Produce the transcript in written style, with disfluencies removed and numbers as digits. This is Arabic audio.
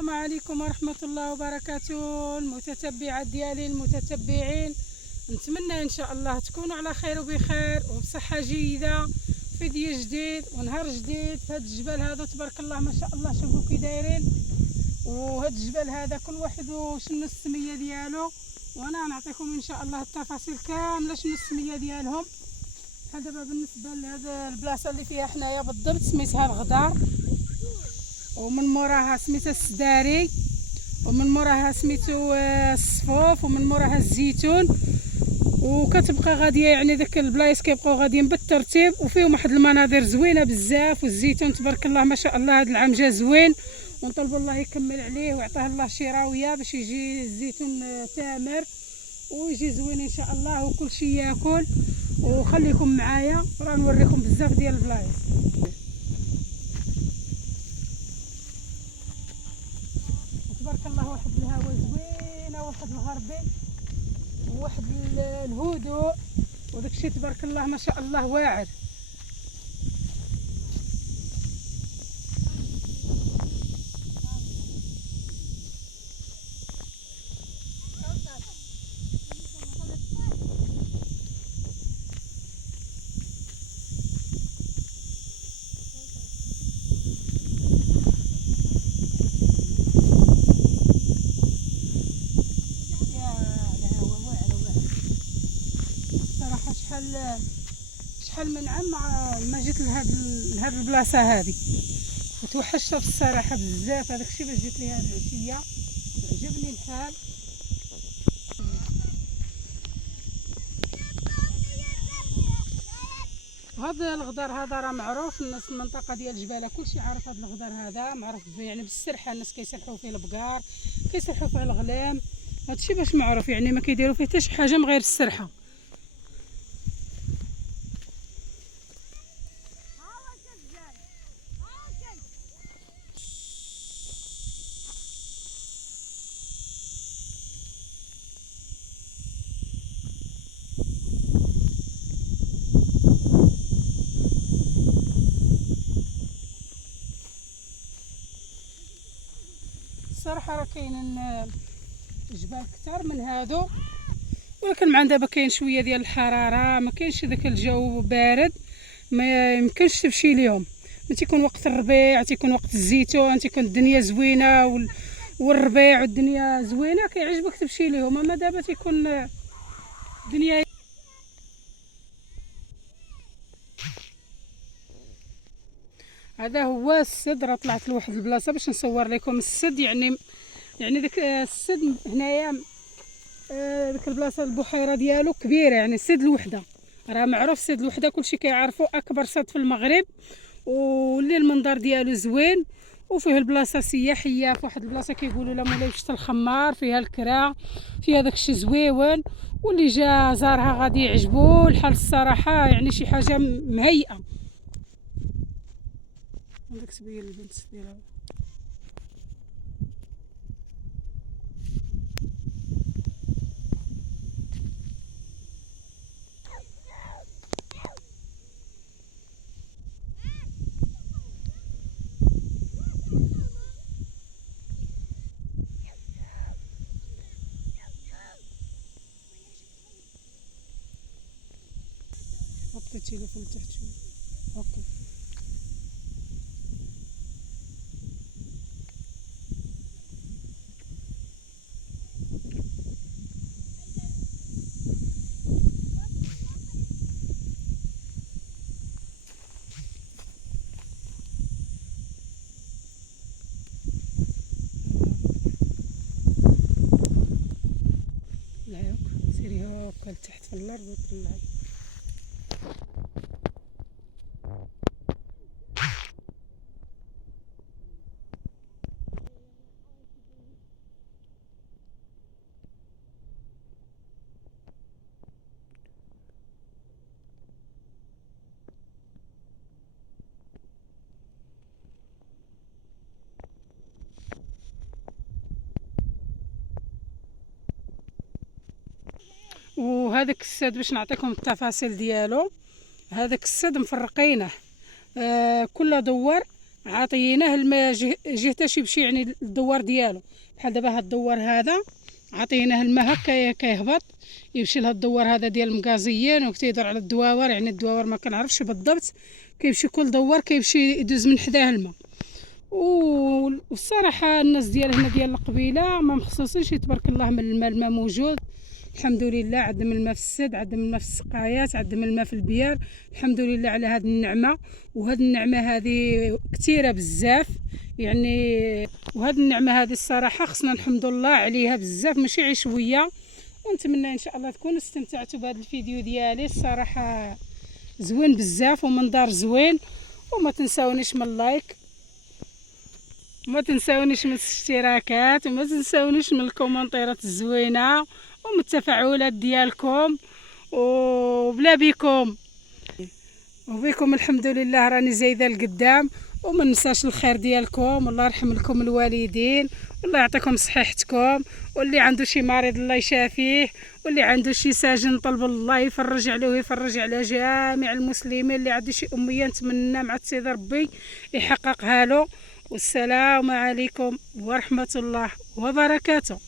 السلام عليكم ورحمة الله وبركاته. المتتبعات ديالي المتتبعين، نتمنى ان شاء الله تكونوا على خير وبخير وبصحة جيدة، فيديو جديد ونهار جديد في هاد الجبال هذا. تبارك الله ما شاء الله، شوفوا كي دايرين. وهاد الجبال هذا كل واحد وشنو السمية ديالو، وانا نعطيكم ان شاء الله التفاصيل كاملة شنو السمية ديالهم. بحال دابا بالنسبة لهاد البلاصة اللي فيها حنايا بالضبط سميتها الغدار، ومن موراها سميتها السداري، ومن موراها سميتو الصفوف، ومن موراها الزيتون. وكتبقى غاديه يعني داك البلايص كيبقاو غاديين بالترتيب، وفيهم واحد المناظر زوينه بزاف. والزيتون تبارك الله ما شاء الله هذا العام جا زوين، ونطلبوا الله يكمل عليه ويعطيه الله شي راويه باش يجي الزيتون تامر ويجي زوين ان شاء الله وكل شيء ياكل. وخليكم معايا راه نوريكم بزاف ديال البلايص. تبارك الله واحد الهواء زوينه، واحد الغربي، وواحد الهدوء، وداك الشيء تبارك الله ما شاء الله واعر. شحال من عام ما جيت لهاد البلاصه هذه، وتوحشت في الصراحه بزاف. هذاك الشيء باش جيت لي هذه العشيه عجبني الحال. هذا الغدار هذا راه معروف، الناس المنطقه ديال الجباله كلشي عارف. هذا الغدار هذا معروف يعني بالسرحه، الناس كيسرحوا فيه البقار، كيسرحوا فيه الغلام. هادشي باش معروف يعني، ما كيديروا فيه حتى شي حاجه من غير السرحه. الصراحه راه كاينين جبال كثار من هادو، ولكن مع دابا كاين شويه ديال الحراره، ما كاينش داك الجو بارد، ما يمكنش تمشي ليهم. ما تيكون وقت الربيع، تيكون وقت الزيتون، تيكون الدنيا زوينه والربيع والدنيا زوينه كيعجبك تمشي ليهم. اما دابا تيكون الدنيا. هذا هو السد، راه طلعت لواحد البلاصه باش نصور لكم السد. يعني داك السد هنايا، ديك البلاصه البحيره ديالو كبيره، يعني السد الوحده راه معروف. السد الوحده كلشي كيعرفوا اكبر سد في المغرب، واللي المنظر ديالو زوين، وفيه البلاصه سياحيه في واحد البلاصه كيقولوا لها مولاي بشت الخمار، فيها الكرا، فيها داكشي زويون، واللي جا زارها غادي يعجبو الحال الصراحه. يعني شي حاجه مهيئه. عندك تبين البنت ديالها. حط التليفون تحت شويه. اوكي. طلعي سيري هاكا لتحت في الارض وطلعي. وهذاك السد باش نعطيكم التفاصيل ديالو، هذاك السد مفرقينه كل دوار عطيناه الماء جه حتى يمشي يعني الدوار ديالو. بحال دابا هاد الدوار هذا عطيناه الماء هكا كيهبط يمشي لهاد الدوار هذا ديال المغازيين وكتيدور على الدواور. يعني الدواور ما كنعرفش بالضبط، كيمشي كل دوار كيمشي يدوز من حداه الماء. والصراحه الناس ديال هنا ديال القبيله ما مخصوصينش تبارك الله من الماء موجود الحمد لله. عندهم الماء في السد، عندهم الماء في السقايات، عندهم الماء في البيار. الحمد لله على هذه النعمه. وهذه النعمه هذه كثيره بزاف يعني. وهذه النعمه هذه الصراحه خصنا نحمد الله عليها بزاف ماشي غير شويه. ونتمنى ان شاء الله تكونوا استمتعتوا بهذا الفيديو ديالي. الصراحه زوين بزاف ومنظر زوين. وما تنساونيش من اللايك، وما تنساونيش من الاشتراكات، وما تنساونيش من الكومنتيرات الزوينه ومن التفاعلات ديالكم. وبلا بكم وبكم الحمد لله راني زايده لقدام. وما ننساش الخير ديالكم. والله يرحم لكم الوالدين والله يعطيكم صحيحتكم. واللي عنده شي مريض الله يشافيه، واللي عنده شي ساجن طلب الله يفرج عليه ويفرج على جميع المسلمين. اللي عنده شي اميه نتمنى مع سيدي ربي يحققها له. والسلام عليكم ورحمه الله وبركاته.